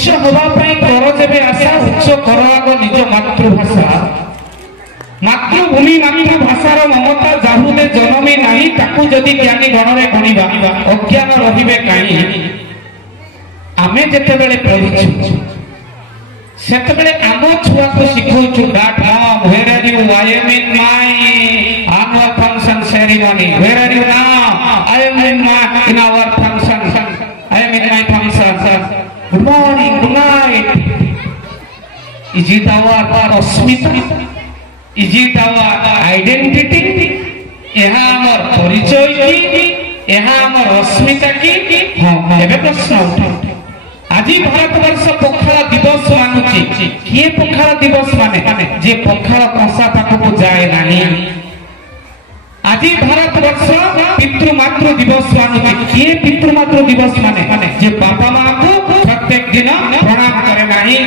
उच्च हवापाई कर जेबे आशा उच्च कर आग निज मातृभाषा मातृभूमि मातृभाषार ममता जाहुले जनमी नाही ताकू जदि ज्ञानी गणरे गणिबा अज्ञान रहिबे काई आमे जेतेबेले पढिछु सेतेबेले आमो छुआ को सिखौछु dot mom where are you I am in my annual function ceremony where are you now I am in our function I am in my function good morning good night is it our Asmita is it our identity यहाँ हमर परिचय की यहाँ हमर अस्मिता की हाँ एबे प्रश्न उठे आज भारतवर्ष पखाल दिवस मानुची किए पखाल दिवस माने जे पखाल कसा पाखकु जाए नाही आज भारतवर्ष पितृमातृ दिवस मानुची किए पितृमातृ दिवस माने जे बापा माँ को प्रत्येक दिन प्रणाम करे नाही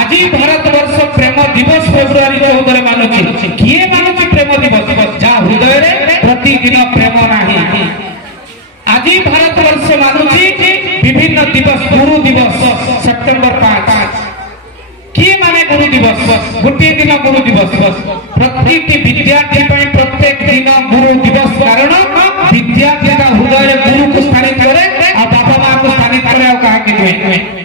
आज भारतवर्ष प्रेम दिवस फेब्रुआरी 14 मानुची किए मानुची प्रेम दिवस जा हृदय रे प्रतिदिन प्रेम नाही आज भारतवर्ष मानुची विभिन्न दिवस गुरु दिवस सेप्टेम्बर 5 किए माने गुरु दिवस गोटे दिन गुरु दिवस प्रत्येक विद्यार्थी प्रत्येक दिन गुरु दिवस कारण विद्यार्थी का हृदय गुरु को स्थानित करे और बाबा माँ को स्थानित करे और कहा कि